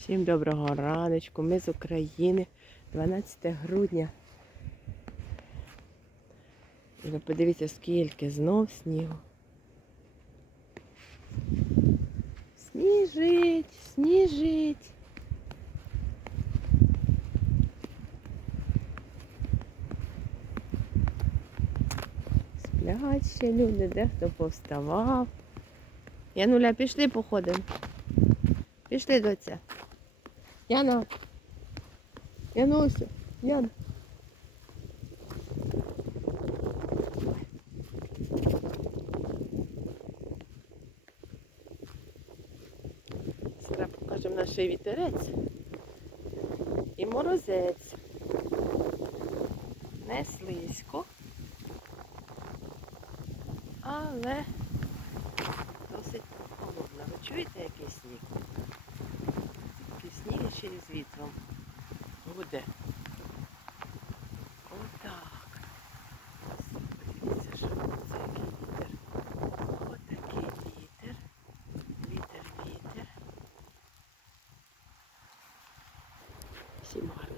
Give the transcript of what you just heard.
Всім доброго раночку. Ми з України. 12 грудня. Ви подивіться, скільки знов снігу. Сніжить, сніжить. Сплять ще люди, дехто повставав. Януля, пішли походимо. Пішли, доця. Яна. Янусю. Яна. Зараз покажемо наш вітерець і морозець. Не слизько, але досить холодно. Ви чуєте, який сніг? Такий сніг ще й з вітром буде. Отак. Подивіться, що це який вітер. Отакий вітер. Вітер, вітер. Всім гарно.